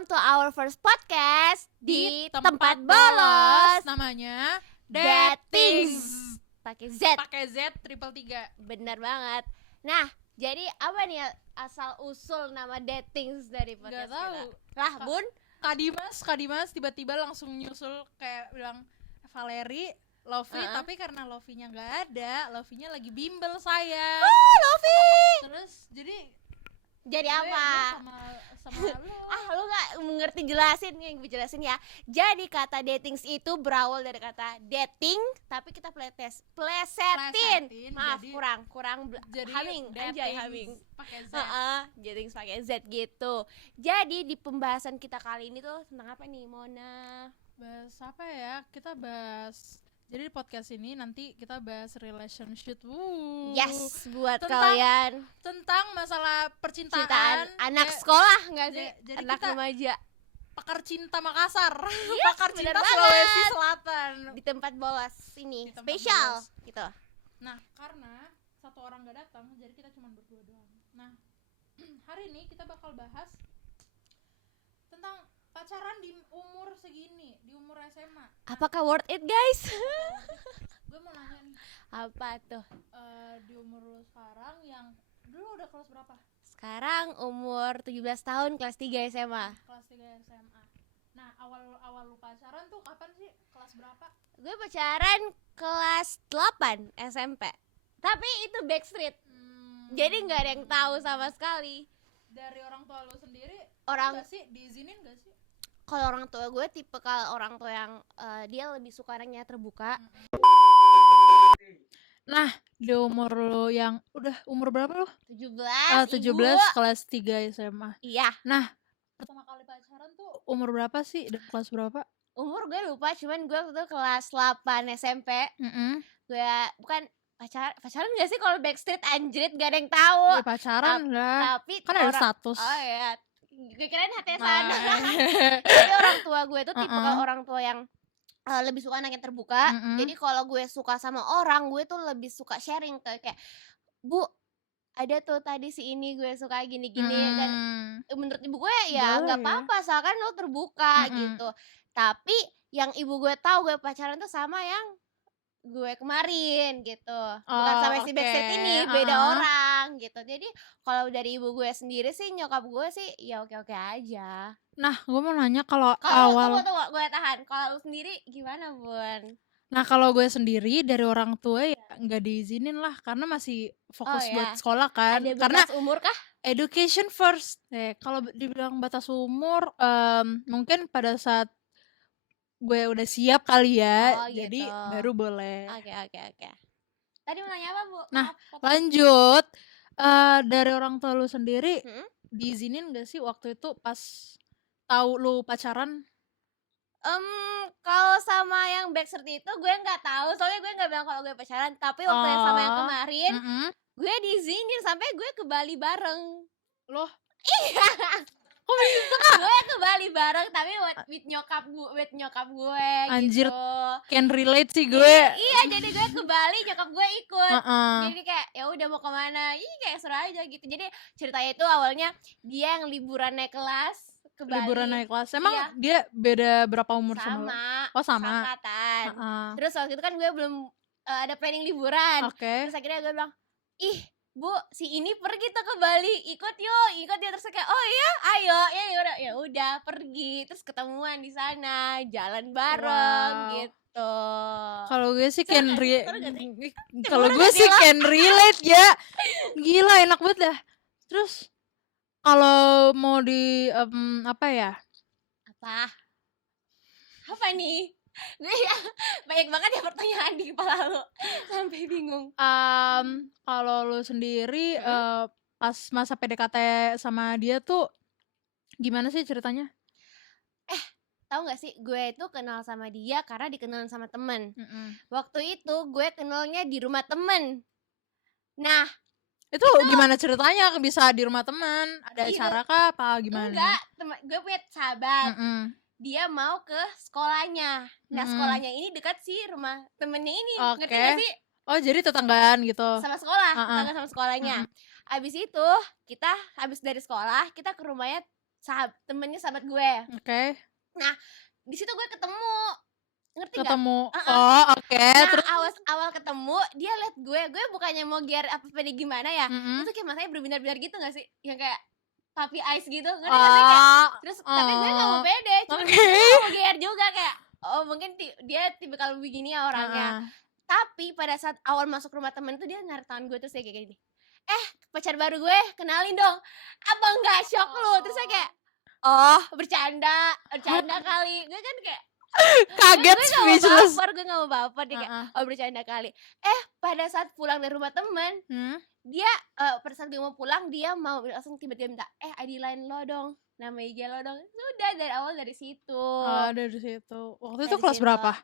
welcome to our first podcast di tempat bolos. bolos. Namanya Datings. Pakai Z. Pakai Z 333. Bener banget. Nah, jadi apa nih asal usul nama Datings dari podcast Gak tahu. kita? Lah, Bun. Kak Dimas tiba-tiba langsung nyusul kayak bilang Valeri, Lofi, tapi karena Lofinya nggak ada, Lofinya lagi bimbel saya. Oh, Lofi. Terus jadi apa? Sama lu. Lu gak mengerti, jelasin ya. Jadi kata datings itu berawal dari kata dating, tapi kita plesetin. Maaf, Jadi- kurang Jadi haming, anjay datings haming. pakai Z. Datings pakai Z gitu. Jadi di pembahasan kita kali ini tuh tentang apa nih, Mona? Bahas apa ya? Kita bahas. Jadi di podcast ini nanti kita bahas relationship. Yes, buat Tentang kalian Tentang masalah cintaan percintaan anak kayak sekolah nggak sih? jadi Anak kita- remaja Pakar Cinta Makassar. Yes, Pakar bener Cinta banget. Sulawesi Selatan. di tempat bolos ini Di tempat spesial bolos. gitu. Nah, karena satu orang gak datang, jadi kita cuma berdua doang. Nah, hari ini kita bakal bahas tentang pacaran di umur segini, di umur SMA. Apakah worth it, guys? Gue mau nanya nih, Apa tuh? di umur lu sekarang yang dulu udah kelas berapa? Sekarang umur 17 tahun, kelas 3 SMA. Kelas 3 SMA. Nah, awal lu pacaran tuh kapan sih? Kelas berapa? Gue pacaran kelas 8 SMP. Tapi itu backstreet. Jadi nggak ada yang tahu sama sekali. Dari orang tua lu sendiri, Orang- nggak sih diizinin gak sih? Kalau orang tua gue tipe kalau orang tua yang dia lebih suka anaknya terbuka. Nah, di umur lu yang udah umur berapa lu? 17. 17 Ibu. kelas 3 SMA. Iya, Nah, pertama kali pacaran tuh umur berapa sih? Dan kelas berapa? umur gue lupa, cuman gue waktu itu kelas 8 SMP. Gue bukan pacaran gak sih kalau backstreet, anjrit, gak ada yang tahu. Ya, pacaran lah. Tapi Kan ada orang- status. Oh iya, gue kirain HTSan. Nah. Jadi orang tua gue tuh tipe Uh-uh. orang tua yang lebih suka anak yang terbuka. Jadi kalau gue suka sama orang, gue tuh lebih suka sharing kayak, Bu, ada tuh tadi si ini gue suka gini-gini. Dan menurut ibu gue ya Boleh nggak ya. apa-apa, asalkan lo terbuka gitu. Tapi yang ibu gue tahu gue pacaran tuh sama yang gue kemarin gitu, bukan Oh, sama si backstreet oke. ini, beda orang gitu. Jadi kalau dari ibu gue sendiri sih, nyokap gue sih ya oke-oke aja. Nah, gue mau nanya kalau Kalau awal. tunggu, gue tahan. Kalau lu sendiri gimana, Bun? Nah, kalau gue sendiri dari orang tua ya nggak diizinin lah karena masih fokus Oh, buat ya. sekolah kan. Ada Karena batas umur kah? education first. Kalau dibilang batas umur, mungkin pada saat gue udah siap kali ya, Oh, jadi gitu. baru boleh. Oke. Tadi mau nanya apa, Bu? Nah, Maaf, lanjut, dari orang tua lu sendiri Hmm? diizinin gak sih waktu itu pas tahu lu pacaran? Kalau sama yang backstreet itu gue nggak tahu, soalnya gue nggak bilang kalau gue pacaran. Tapi waktu yang sama yang Oh. kemarin, Mm-mm. gue diizinin sampai gue ke Bali bareng. Loh, Iya. kok bisa? Gue ke Bali bareng, tapi with nyokap gue Anjir, gitu. can relate sih gue. Iya, jadi gue ke Bali, nyokap gue ikut. Heeh. Jadi kayak ya udah mau kemana, kayak seru aja gitu. Jadi ceritanya itu awalnya dia yang liburan naik kelas ke Bali. Liburan naik kelas. Emang Iya. dia beda berapa umur sama lu? Sama. Oh, sama. Angkatan. Heeh. Terus waktu itu kan gue belum ada planning liburan. Oke. Terus akhirnya gue bilang, ih Bu, si ini pergi tuh ke Bali, ikut yuk. Terus kayak, oh iya, ayo, ya udah pergi. Terus ketemuan di sana, jalan bareng Wow. gitu. Kalau gue sih Seru can nggak? relate. Seru nggak sih? Kalau Seru gue nggak sih sih lo? can relate ya. Gila, enak banget dah. Terus kalau mau di apa ya? Apa nih? Gue ya, banyak banget ya pertanyaan di kepala lo. Sampai bingung. Kalau lu sendiri pas masa PDKT sama dia tuh gimana sih ceritanya? Tahu gak sih, gue itu kenal sama dia karena dikenalin sama temen. Waktu itu gue kenalnya di rumah temen. Nah, Itu gimana ceritanya bisa di rumah teman? Ada Itu- acara kah apa gimana? enggak, gue punya sahabat. Mm-mm. Dia mau ke sekolahnya. Nah, Mm-mm. sekolahnya ini dekat sih rumah temennya ini. Ngerti Oke. gak sih? Oh, jadi tetanggaan gitu. Sama sekolah, Uh-uh. tetangga sama sekolahnya. Abis itu, kita habis dari sekolah, kita ke rumahnya temennya sahabat gue. Oke. Nah, di situ gue ketemu, ngerti nggak? Ketemu. Oh, oke. Nah, Terus awal ketemu dia liat gue bukannya mau gear apa pede gimana ya, itu kayak matanya berbinar-binar gitu nggak sih, yang kayak puppy eyes gitu, ngerti nggak sih kayak, terus tapi gue nggak mau pede, cuma gue nggak mau gear juga kayak, oh mungkin dia tipikal begini ya orangnya. Tapi pada saat awal masuk rumah temen tuh dia narik tangan gue terus kayak gini, pacar baru gue, kenalin dong. Apa nggak shock lu? Terus saya kayak, oh bercanda kali. Gue kan kayak kaget, speechless. Gue gak mau baper dia kayak, oh bercanda kali. Pada saat pulang dari rumah temen, dia pada saat gue mau pulang dia mau langsung tiba-tiba minta, ID line lo dong, nama IG lo dong. Sudah dari awal dari situ. Oh, dari situ. Waktu itu kelas berapa?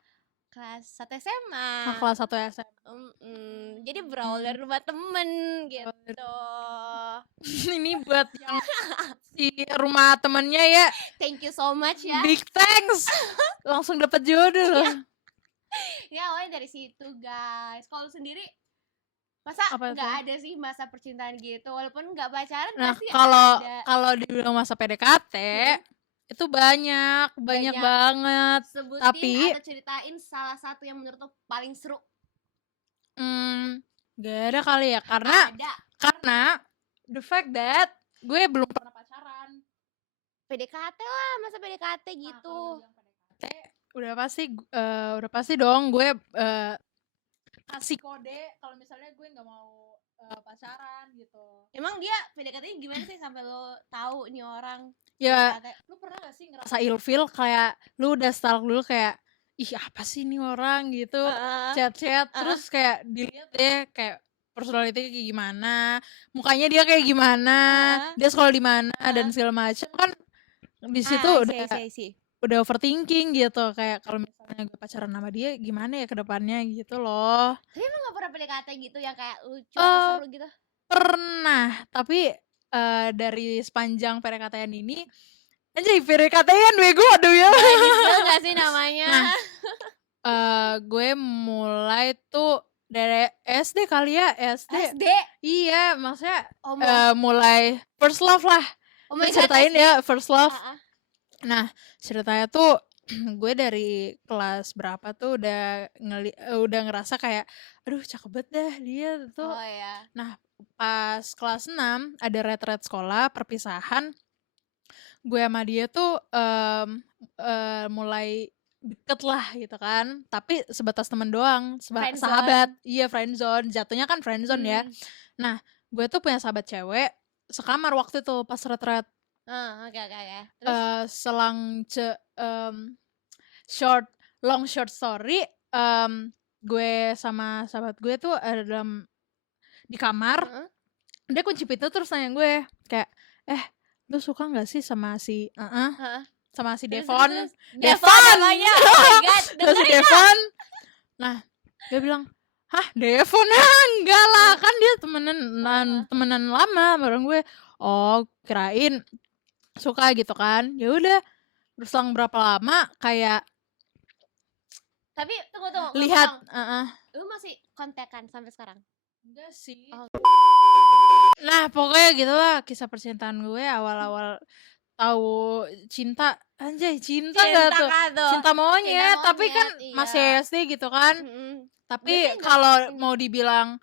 Kelas 1 SMA. Kelas 1 SMA. Jadi berawal dari rumah temen gitu. Ini buat yang si rumah temennya ya. Thank you so much ya. Big thanks. Langsung dapet jodoh. Ya awalnya dari situ guys. Kalau sendiri masa nggak ada sih masa percintaan gitu, walaupun nggak pacaran pasti ada. Kalau dibilang masa PDKT itu banyak banget. Sebutin tapi atau ceritain salah satu yang menurut lo paling seru. Gak ada kali ya, karena the fact that gue belum pernah pacaran. PDKT lah, masa PDKT gitu. Udah pasti dong gue kasih kode kalau misalnya gue nggak mau pacaran gitu. Emang dia PDKT-nya gimana sih sampai lo tahu nih orang? Ya, PDKT. lu pernah gak sih ngerasa ilfeel kayak lu udah stalk dulu kayak ih apa sih nih orang gitu, chat terus kayak dilihat deh kayak personality kayak gimana, mukanya dia kayak gimana, dia sekolah di mana dan segala macam kan di situ udah overthinking gitu kayak kalau misalnya gue pacaran sama dia gimana ya ke depannya gitu loh. Tapi emang gak pernah PDKT gitu yang kayak lucu atau seru gitu? Pernah, tapi dari sepanjang PDKT-an ini anjay PDKT-an bego aduh ya. Bisa gak sih namanya? Nah, gue mulai tuh dari SD kali ya, SD? Iya, maksudnya mulai first love lah. Ceritain ya first love. Nah, ceritanya tuh gue dari kelas berapa tuh udah ngerasa kayak aduh cakep banget dah dia tuh. Nah, pas kelas 6 ada retret sekolah perpisahan, gue sama dia tuh mulai deket lah gitu kan, tapi sebatas temen doang, sahabat. Iya, friendzone, jatuhnya kan friendzone ya. Nah, gue tuh punya sahabat cewek sekamar waktu itu pas retret. Terus selang long short story, gue sama sahabat gue tuh ada di kamar, dia kunci pintu terus nanya gue kayak lu suka nggak sih sama si sama si Devon namanya. Oh my god, si Devon. Nah, dia bilang hah Devon? Enggak lah, kan dia temenan lama bareng gue. Oh, kirain suka gitu kan. Ya udah, berselang berapa lama kayak tapi tunggu lihat lu masih kontekan sampai sekarang? Enggak sih. Nah, pokoknya gitulah kisah percintaan gue awal-awal tahu cinta. Anjay, cinta gak tuh? Cinta monyet, tapi kan masih SD gitu kan. Tapi kalau mau dibilang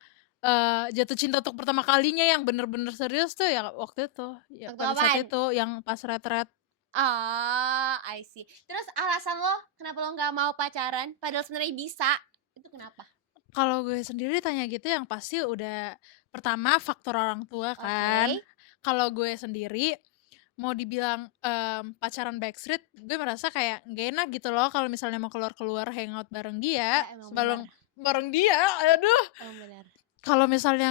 jatuh cinta untuk pertama kalinya yang bener-bener serius tuh ya waktu itu, ya pada saat itu yang pas retret. I see. Terus alasan lo kenapa lo nggak mau pacaran padahal sebenarnya bisa, itu kenapa? Kalau gue sendiri tanya gitu yang pasti udah pertama faktor orang tua kan. Kalau gue sendiri mau dibilang pacaran backstreet, gue merasa kayak gak enak gitu loh kalau misalnya mau keluar hangout bareng dia, bareng dia, aduh. Kalau misalnya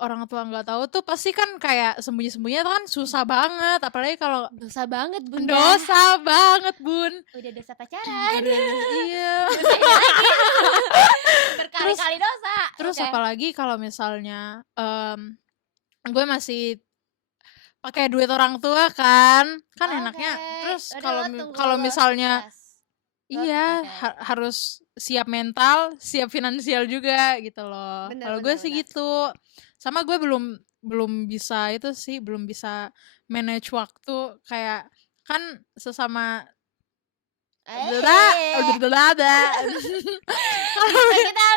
orang tua nggak tahu tuh pasti kan kayak sembunyi-sembunyi kan susah banget, apalagi kalau dosa banget bun. Udah dosa pacaran. Iya. Berkali-kali dosa. Terus apalagi kalau misalnya gue masih pakai duit orang tua kan enaknya. Terus kalau misalnya iya harus siap mental, siap finansial juga gitu loh. Kalau gue sih gitu. Sama gue belum belum bisa itu sih, belum bisa manage waktu, kayak kan sesama kita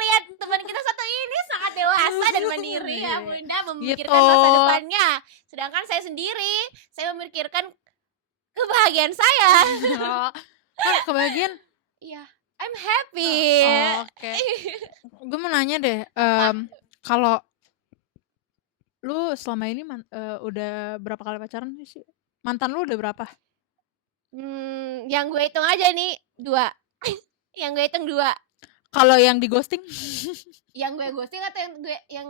lihat teman kita satu ini sangat dewasa dan mandiri ya Bunda, memikirkan Gitu. masa depannya. Sedangkan saya sendiri, saya memikirkan kebahagiaan saya. Kebahagiaan? Iya, I'm happy. Oke. Gue mau nanya deh, kalau lu selama ini udah berapa kali pacaran sih? Mantan lu udah berapa? Yang gue hitung aja nih 2. Yang gue hitung 2. Kalau yang di ghosting? Yang gue ghosting atau yang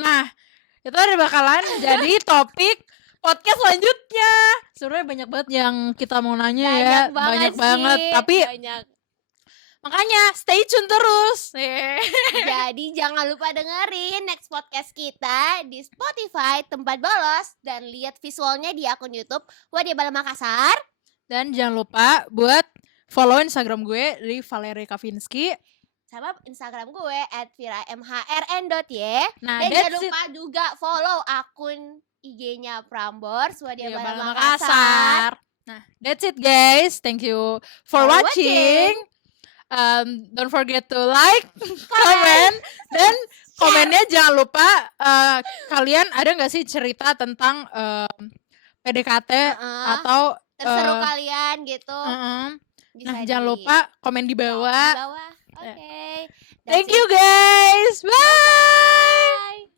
Nah, itu ada bakalan jadi topik podcast selanjutnya. Sebenarnya banyak banget yang kita mau nanya, banyak banget. Tapi makanya stay tune terus. Jadi jangan lupa dengerin next podcast kita di Spotify Tempat Bolos, dan lihat visualnya di akun YouTube Wadia Bala Makassar. Dan jangan lupa buat follow Instagram gue di Valerie Kavinsky, sama Instagram gue @viramhrn.y. Nah, dan jangan lupa juga follow akun IG-nya Prambors Wadia Bala Makassar. Nah, that's it guys. Thank you for watching. Don't forget to like, comment, dan komennya jangan lupa kalian ada nggak sih cerita tentang PDKT atau terseru kalian gitu. Nah, jangan lupa komen di bawah. Oke. Thank you guys. Bye.